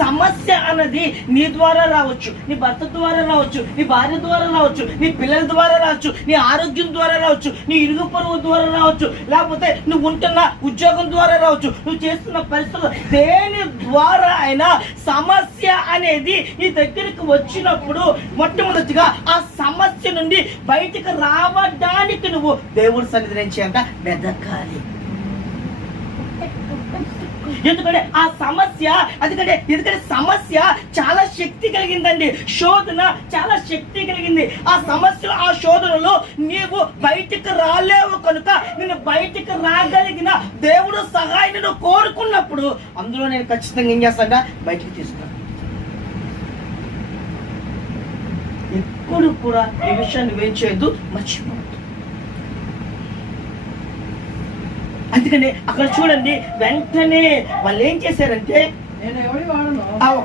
సమస్య అన్నది నీ ద్వారా రావచ్చు, నీ భర్త ద్వారా రావచ్చు, నీ భార్య ద్వారా రావచ్చు, నీ పిల్లల ద్వారా రావచ్చు, నీ ఆరోగ్యం ద్వారా రావచ్చు, నీ ఇరుగు పొరుగు ద్వారా రావచ్చు, లేకపోతే నువ్వు ఉంటున్న ఉద్యోగం ద్వారా రావచ్చు, నువ్వు చేస్తున్న పరిస్థితులు దేని ద్వారా అయినా సమస్య అనేది నీ దగ్గరికి వచ్చినప్పుడు మొట్టమొదటిగా ఆ సమస్య నుండి బయటికి రావడానికి నువ్వు దేవుడి సన్నిధి నుంచి అంట వెదకాలి. ఎందుకంటే ఆ సమస్య ఎందుకంటే సమస్య చాలా శక్తి కలిగిందండి. శోధన చాలా శక్తి కలిగింది. ఆ సమస్యలో ఆ శోధనలో నీవు బయటికి రాలేవు కనుక నేను బయటికి రాగలిగిన దేవుడు సహాయాన్ని కోరుకున్నప్పుడు అందులో నేను ఖచ్చితంగా ఏం చేస్తాను, బయటికి తీసుకున్నాను. ఎప్పుడు కూడా ఈ విషయాన్ని వేం చేయొద్దు, మర్చిపోవద్దు. అందుకని అక్కడ చూడండి, వెంటనే వాళ్ళు ఏం చేశారంటే, నేను ఎవరి వాడను